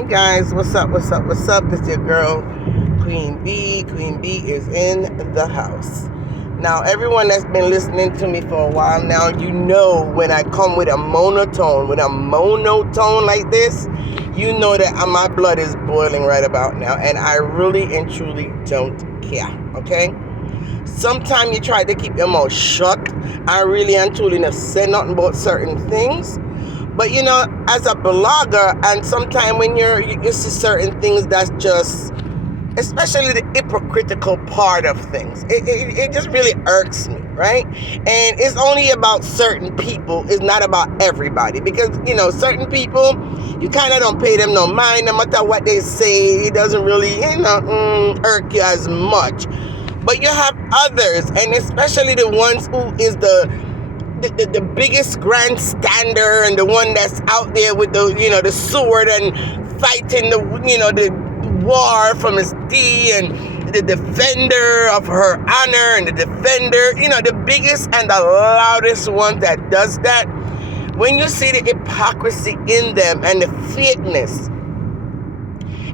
Hey guys, what's up? It's your girl, Queen B. Queen B is in the house. Now, everyone that's been listening to me for a while now, you know when I come with a monotone like this, you know that my blood is boiling right about now, and I really and truly don't care, okay? Sometimes you try to keep your mouth shut. I really and truly not say nothing about certain things. But you know, as a blogger, and sometimes when you see certain things that's just, especially the hypocritical part of things, it just really irks me, right? And it's only about certain people, it's not about everybody. Because, you know, certain people, you kind of don't pay them no mind, no matter what they say, it doesn't really, irk you as much. But you have others, and especially the ones who is the biggest grandstander and the one that's out there with the sword and fighting the war from his D, and the defender of her honor, and the defender, the biggest and the loudest one that does that. When you see the hypocrisy in them and the fakeness,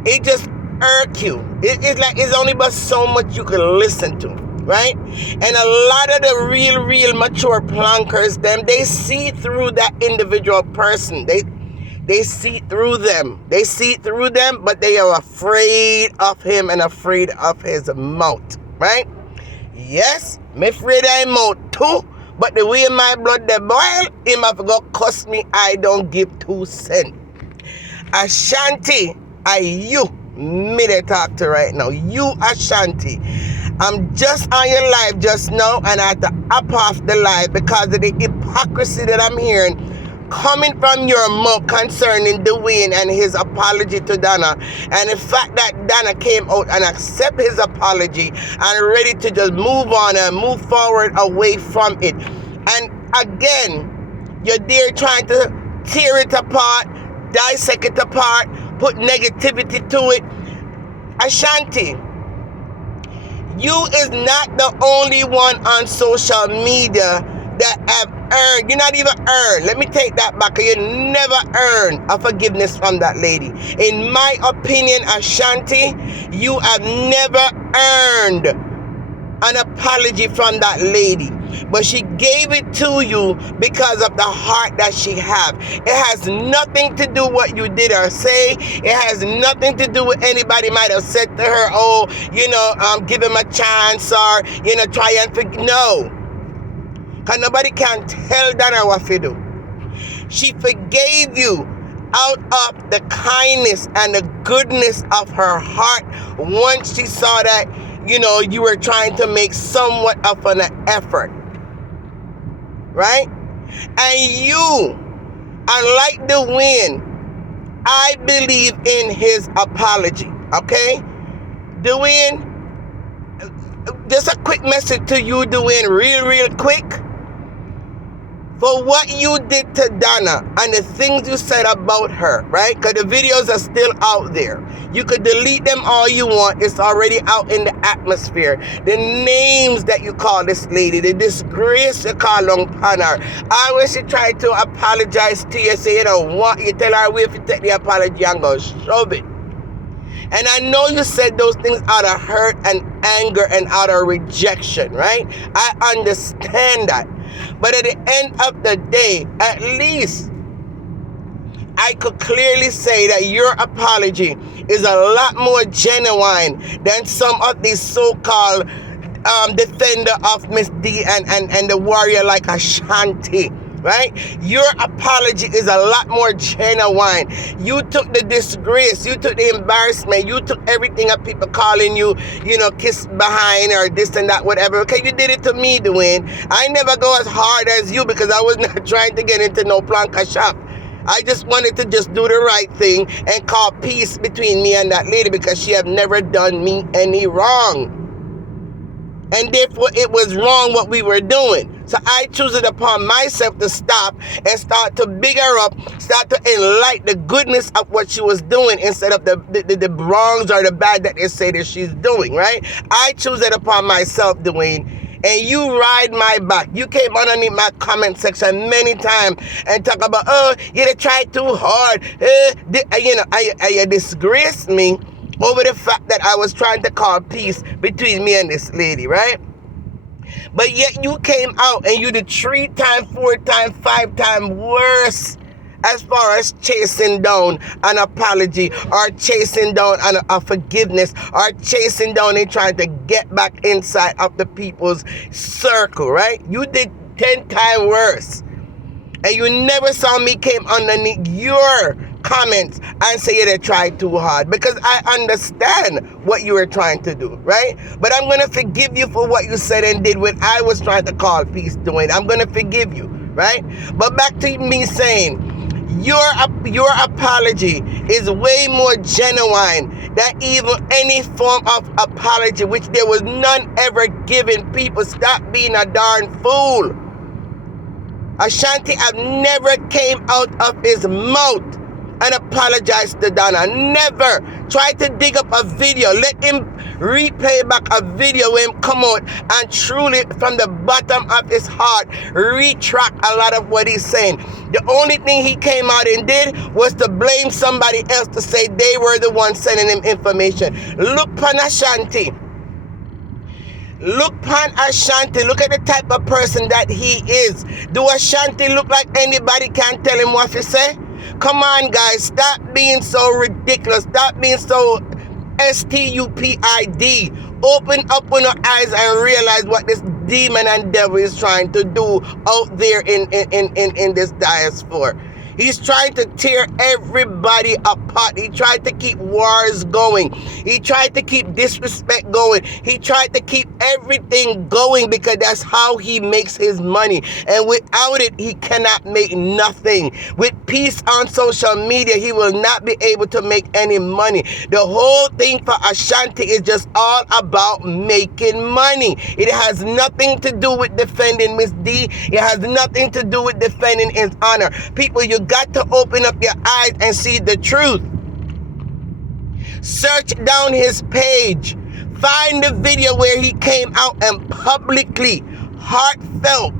it just irks you. It's like it's only but so much you can listen to. Right? And a lot of the real mature plankers, they see through that individual person. They see through them. They see through them, but they are afraid of him and afraid of his mouth. Right? Yes, me afraid of his mouth too, but the way my blood they boil, him have to cost me, I don't give 2 cents. Ashanti, me they talk to right now. You Ashanti. I'm just on your live just now, and I had to up off the live because of the hypocrisy that I'm hearing coming from your mouth concerning Dwayne and his apology to Donna, and the fact that Donna came out and accept his apology and ready to just move on and move forward away from it. And again, you're there trying to tear it apart, dissect it apart, put negativity to it. Ashanti, you is not the only one on social media that have earned. You're not even earned. Let me take that back. You never earned a forgiveness from that lady. In my opinion, Ashanti, you have never earned an apology from that lady. But she gave it to you because of the heart that she have. It has nothing to do what you did or say. It has nothing to do with anybody might have said to her, give him a chance, or, try and forgive. No. Because nobody can tell Donna what to do. She forgave you out of the kindness and the goodness of her heart once she saw that, you were trying to make somewhat of an effort. Right? And you, unlike Dwayne, I believe in his apology. Okay? Dwayne, just a quick message to you, Dwayne, real quick. For what you did to Donna and the things you said about her, right? Because the videos are still out there. You could delete them all you want. It's already out in the atmosphere. The names that you call this lady, the disgrace you call on her. I wish you tried to apologize to you, say you don't want, you tell her if you take the apology and go shove it. And I know you said those things out of hurt and anger and out of rejection, right? I understand that. But at the end of the day, at least I could clearly say that your apology is a lot more genuine than some of these so-called defender of Miss D and the warrior like Ashanti. Right? Your apology is a lot more genuine. You took the disgrace, you took the embarrassment, you took everything of people calling you, kiss behind or this and that, whatever. Okay, you did it to me, Dwayne. I never go as hard as you because I was not trying to get into no planka shop. I just wanted to just do the right thing and call peace between me and that lady because she have never done me any wrong. And therefore, it was wrong what we were doing. So I choose it upon myself to stop and start to big her up, start to enlighten the goodness of what she was doing instead of the wrongs or the bad that they say that she's doing, right? I choose it upon myself, Dwayne. and you ride my back. You came underneath my comment section many times and talk about, oh, you try too hard. You disgraced me over the fact that I was trying to call peace between me and this lady, right? But yet you came out and you did 3 times, 4 times, 5 times worse as far as chasing down an apology or chasing down a forgiveness or chasing down and trying to get back inside of the people's circle, right? You did 10 times worse. And you never saw me came underneath your comments and say you tried too hard, because I understand what you were trying to do, right? But I'm going to forgive you for what you said and did when I was trying to call peace, Dwayne. I'm going to forgive you, right? But back to me saying, your apology is way more genuine than even any form of apology, which there was none ever given. People, stop being a darn fool. Ashanti have never came out of his mouth and apologized to Donna. Never. Try to dig up a video. Let him replay back a video when him come out and truly from the bottom of his heart retract a lot of what he's saying. The only thing he came out and did was to blame somebody else, to say they were the ones sending him information. Look pan Ashanti. Look pan Ashanti. Look at the type of person that he is. Do Ashanti look like anybody can tell him what to say? Come on, guys. Stop being so ridiculous. Stop being so stupid. Open up your eyes and realize what this demon and devil is trying to do out there in this diaspora. He's trying to tear everybody apart. He tried to keep wars going. He tried to keep disrespect going. He tried to keep everything going because that's how he makes his money. And without it, he cannot make nothing. With peace on social media, he will not be able to make any money. The whole thing for Ashanti is just all about making money. It has nothing to do with defending Miss D. It has nothing to do with defending his honor. People, you got to open up your eyes and see the truth. Search down his page. Find the video where he came out and publicly, heartfelt,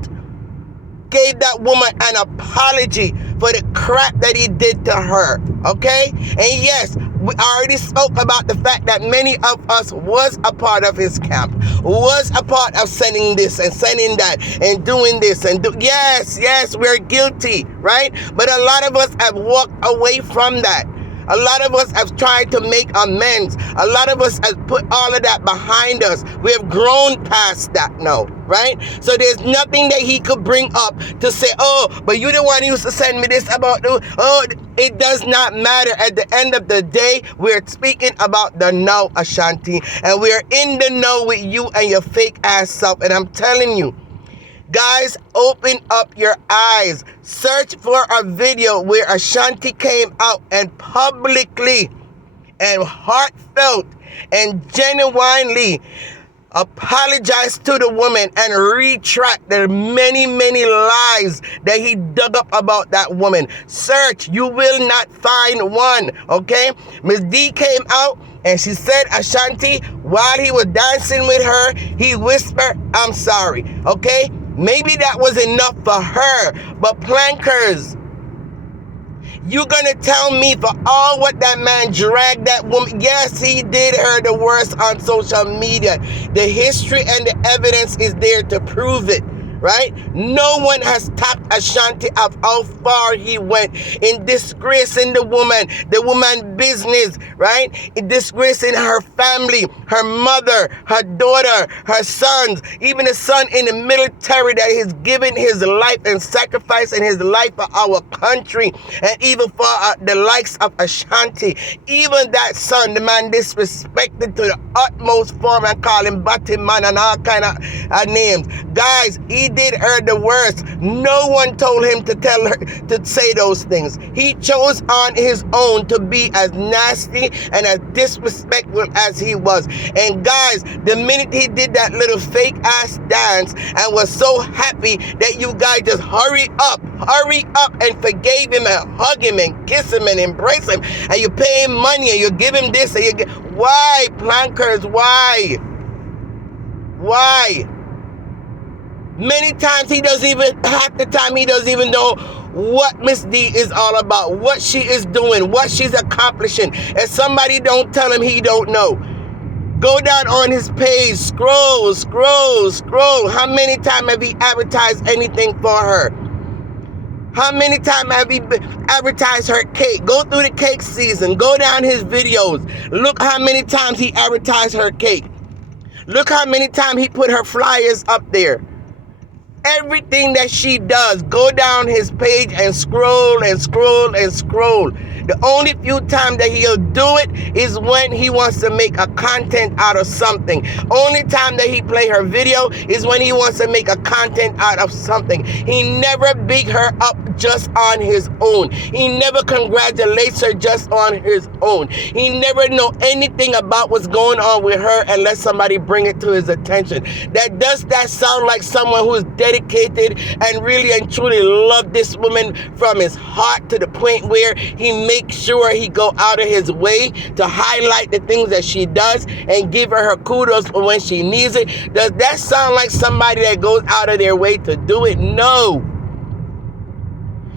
gave that woman an apology for the crap that he did to her. Okay? And yes, we already spoke about the fact that many of us was a part of his camp, was a part of sending this and sending that and doing this and yes, we're guilty, right? But a lot of us have walked away from that. A lot of us have tried to make amends. A lot of us have put all of that behind us. We have grown past that now, right? So there's nothing that he could bring up to say, oh, but you the one who used to send me this about, it does not matter. At the end of the day, we're speaking about the now, Ashanti, and we're in the know with you and your fake ass self. And I'm telling you, guys, open up your eyes. Search for a video where Ashanti came out and publicly and heartfelt and genuinely apologized to the woman and retract the many, many lies that he dug up about that woman. Search. You will not find one. Okay? Miss D came out and she said, Ashanti, while he was dancing with her, he whispered, I'm sorry. Okay? Maybe that was enough for her. But plankers, you gonna tell me for all what that man dragged that woman? Yes, he did her the worst on social media. The history and the evidence is there to prove it. Right? No one has topped Ashanti of how far he went in disgracing the woman business, right? In disgracing her family, her mother, her daughter, her sons, even the son in the military that has given his life and sacrificing his life for our country, and even for the likes of Ashanti. Even that son, the man disrespected to the utmost form and call him Batty Man and all kind of names. Guys, he did her the worst. No one told him to tell her to say those things. He chose on his own to be as nasty and as disrespectful as he was. And guys, the minute he did that little fake ass dance and was so happy that you guys just hurry up and forgave him and hug him and kiss him and embrace him, and you pay him money and you give him this and you get, why, plankers, why? Many times half the time he doesn't even know what Miss D is all about, what she is doing, what she's accomplishing. If somebody don't tell him, he don't know. Go down on his page, scroll. How many times have he advertised anything for her? How many times have he advertised her cake? Go through the cake season. Go down his videos. Look how many times he advertised her cake. Look how many times he put her flyers up there. Everything that she does, go down his page and scroll. The only few times that he'll do it is when he wants to make a content out of something. Only time that he play her video is when he wants to make a content out of something. He never big her up just on his own. He never congratulates her just on his own. He never know anything about what's going on with her unless somebody bring it to his attention. Does that sound like someone who is dedicated and really and truly love this woman from his heart to the point where he makes sure he go out of his way to highlight the things that she does and give her kudos for when she needs it? Does that sound like somebody that goes out of their way to do it? No.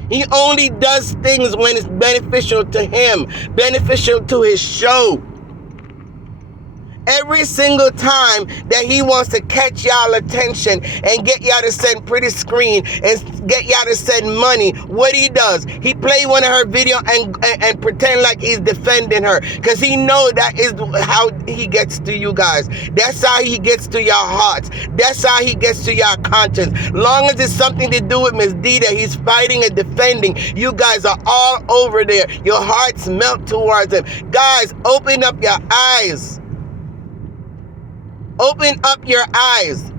He only does things when it's beneficial to him, beneficial to his show. Every single time that he wants to catch y'all attention and get y'all to send pretty screen and get y'all to send money, what he does, he play one of her video and pretend like he's defending her, because he know that is how he gets to you guys. That's how he gets to your hearts. That's how he gets to your conscience. Long as it's something to do with Miss D that he's fighting and defending, you guys are all over there. Your hearts melt towards him. Guys, open up your eyes. Open up your eyes.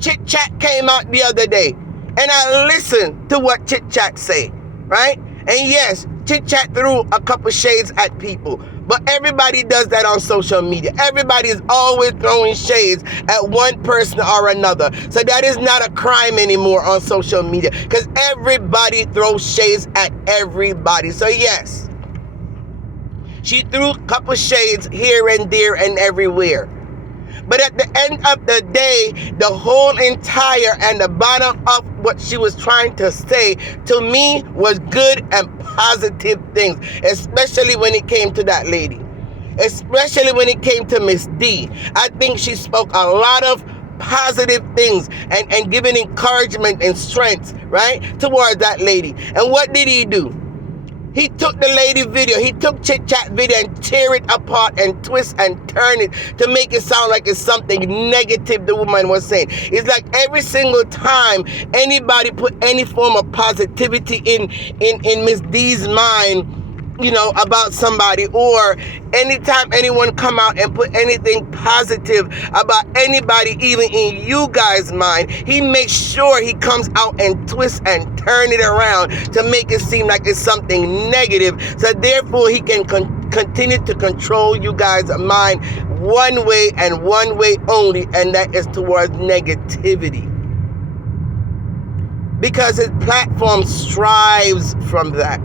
Chit Chat came out the other day, and I listened to what Chit Chat say, right? And yes, Chit Chat threw a couple shades at people, but everybody does that on social media. Everybody is always throwing shades at one person or another. So that is not a crime anymore on social media, because everybody throws shades at everybody. So yes, she threw a couple shades here and there and everywhere. But at the end of the day, the whole entire and the bottom of what she was trying to say to me was good and positive things, especially when it came to that lady, especially when it came to Miss D. I think she spoke a lot of positive things and giving encouragement and strength, right, towards that lady. And what did he do? He took the lady video, he took Chit Chat video and tear it apart and twist and turn it to make it sound like it's something negative the woman was saying. It's like every single time anybody put any form of positivity in Miss D's mind, you know, about somebody, or anytime anyone come out and put anything positive about anybody, even in you guys' mind, he makes sure he comes out and twists and turn it around to make it seem like it's something negative, so therefore he can continue to control you guys' mind one way and one way only, and that is towards negativity, because his platform strives from that.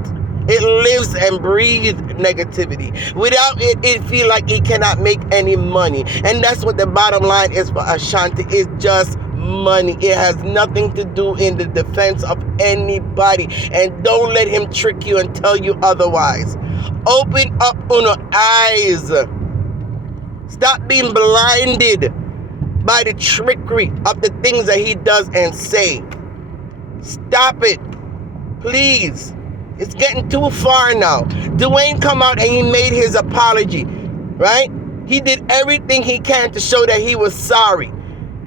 It lives and breathes negativity. Without it, it feels like he cannot make any money. And that's what the bottom line is for Ashanti. It's just money. It has nothing to do in the defense of anybody. And don't let him trick you and tell you otherwise. Open up on your eyes. Stop being blinded by the trickery of the things that he does and say. Stop it. Please. It's getting too far now. Dwayne come out and he made his apology, right? He did everything he can to show that he was sorry.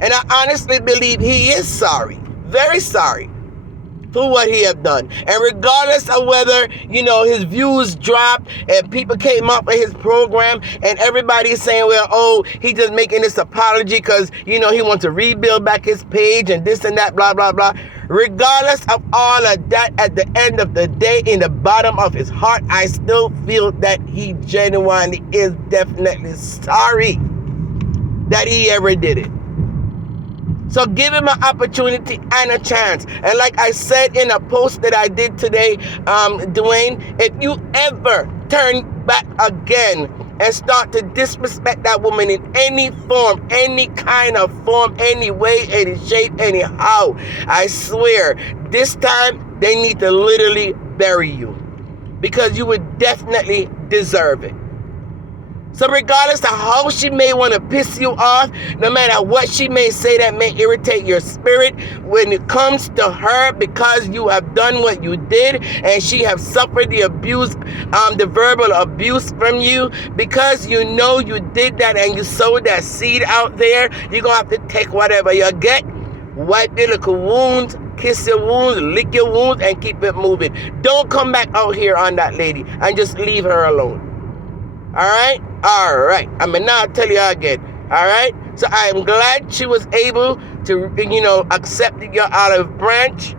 And I honestly believe he is sorry, very sorry for what he have done. And regardless of whether, you know, his views dropped and people came up with his program and everybody's saying, well, oh, he just making this apology because, you know, he wants to rebuild back his page and this and that, blah, blah, blah. Regardless of all of that, at the end of the day, in the bottom of his heart, I still feel that he genuinely is definitely sorry that he ever did it. So give him an opportunity and a chance. And like I said in a post that I did today, Dwayne, if you ever turn back again and start to disrespect that woman in any form, any kind of form, any way, any shape, anyhow, I swear, this time they need to literally bury you, because you would definitely deserve it. So regardless of how she may want to piss you off, no matter what she may say that may irritate your spirit, when it comes to her, because you have done what you did and she have suffered the abuse, the verbal abuse from you, because you know you did that and you sowed that seed out there, you're going to have to take whatever you get, wipe your little wounds, kiss your wounds, lick your wounds, and keep it moving. Don't come back out here on that lady and just leave her alone. All right? All right. I mean, now I'll tell you again. All right? So I am glad she was able to, accept your olive branch.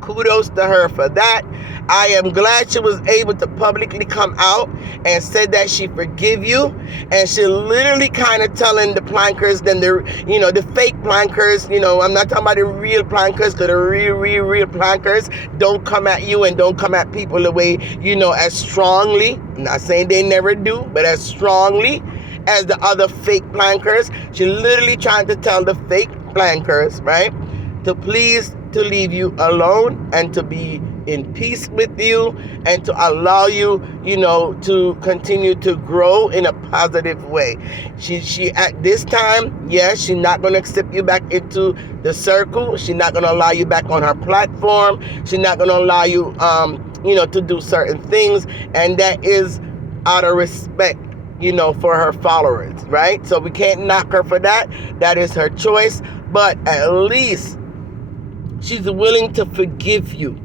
Kudos to her for that. I am glad she was able to publicly come out and said that she forgive you. And she literally kind of telling the plankers, then the fake plankers, I'm not talking about the real plankers, because the real plankers don't come at you and don't come at people the way, as strongly. I'm not saying they never do, but as strongly as the other fake plankers. She literally trying to tell the fake plankers, right, to please to leave you alone and to be in peace with you and to allow you, to continue to grow in a positive way. She at this time, yes, she's not going to accept you back into the circle. She's not going to allow you back on her platform. She's not going to allow you, to do certain things. And that is out of respect, for her followers, right? So we can't knock her for that. That is her choice. But at least she's willing to forgive you,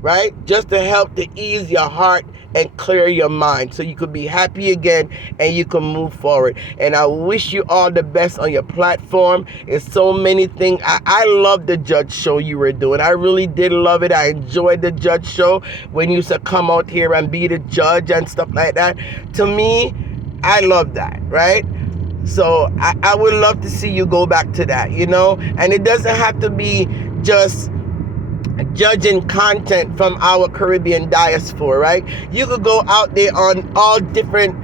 right? Just to help to ease your heart and clear your mind so you could be happy again and you can move forward. And I wish you all the best on your platform. It's so many things. I love the judge show you were doing. I really did love it. I enjoyed the judge show when you used to come out here and be the judge and stuff like that. To me, I love that, right? So I would love to see you go back to that, and it doesn't have to be just judging content from our Caribbean diaspora, right? You could go out there on all different,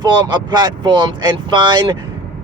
form of platforms and find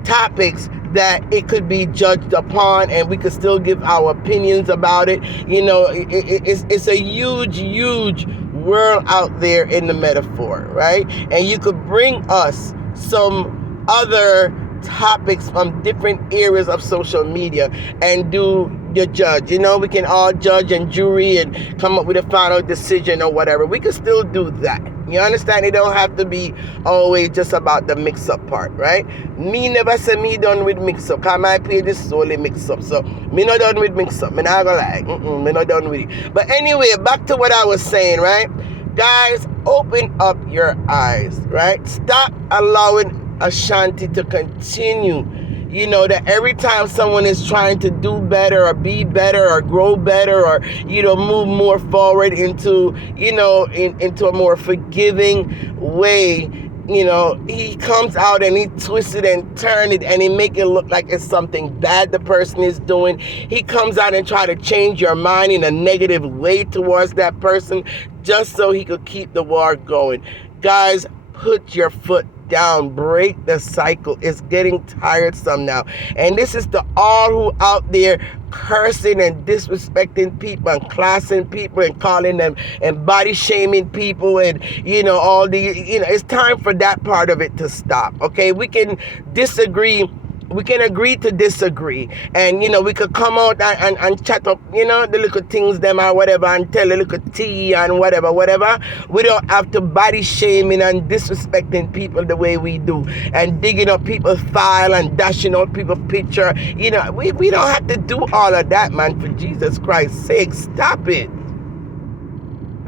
topics that it could be judged upon, and we could still give our opinions about it. It's a huge world out there in the metaphor, right? And you could bring us some other topics from different areas of social media and do your judge. We can all judge and jury and come up with a final decision or whatever. We can still do that. You understand? It don't have to be always just about the mix-up part, right? Me never say me done with mix-up, because my page is solely mix-up. So, me not done with mix-up. Me not gonna lie. Me not done with it. But anyway, back to what I was saying, right? Guys, open up your eyes, right? Stop allowing Ashanti to continue, that every time someone is trying to do better or be better or grow better or, move more forward into, into a more forgiving way, he comes out and he twists it and turns it and he make it look like it's something bad the person is doing. He comes out and try to change your mind in a negative way towards that person just so he could keep the war going. Guys, put your foot down, break the cycle. It's getting tiresome now. And this is to all who out there cursing and disrespecting people and classing people and calling them and body shaming people and all the it's time for that part of it to stop. Okay, we can disagree. We can agree to disagree, and we could come out and chat up, the little things them or whatever, and tell a little tea and whatever. We don't have to body shaming and disrespecting people the way we do, and digging up people's file and dashing out people's picture. We don't have to do all of that, man. For Jesus Christ's sake, stop it.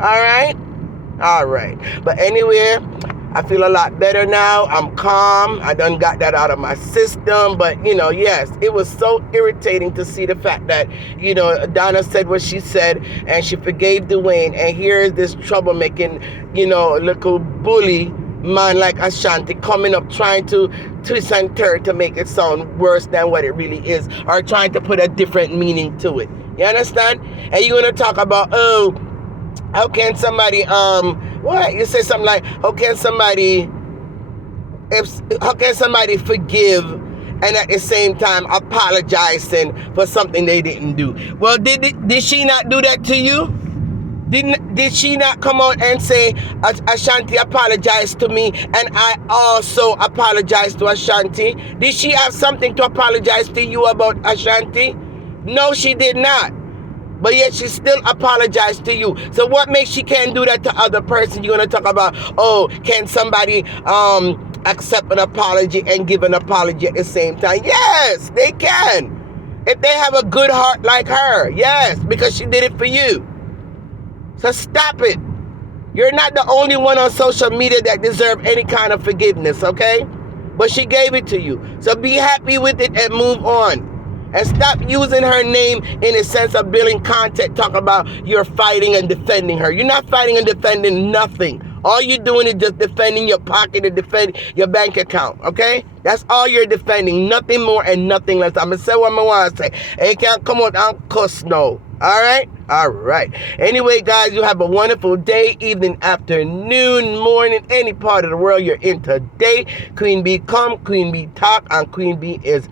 All right. But anyway, I feel a lot better now. I'm calm. I done got that out of my system. But, yes, it was so irritating to see the fact that, Donna said what she said and she forgave Dwayne. And here is this troublemaking, little bully man like Ashanti coming up trying to twist and turn to make it sound worse than what it really is, or trying to put a different meaning to it. You understand? And you're going to talk about, how can somebody, what? You say something like, how can somebody How can somebody forgive and at the same time apologizing for something they didn't do? Well, did she not do that to you? Did she not come out and say, Ashanti apologized to me and I also apologized to Ashanti? Did she have something to apologize to you about, Ashanti? No, she did not. But yet she still apologized to you. So what makes she can't do that to other person? You're going to talk about, oh, can somebody accept an apology and give an apology at the same time? Yes, they can. If they have a good heart like her, yes, because she did it for you. So stop it. You're not the only one on social media that deserves any kind of forgiveness, okay? But she gave it to you. So be happy with it and move on. And stop using her name in a sense of building content, talking about you're fighting and defending her. You're not fighting and defending nothing. All you're doing is just defending your pocket and defending your bank account, okay? That's all you're defending. Nothing more and nothing less. I'm going to say what I want to say. And you can't come out and cuss no. All right? All right. Anyway, guys, you have a wonderful day, evening, afternoon, morning, any part of the world you're in today. Queen Bee come, Queen Bee talk, and Queen Bee is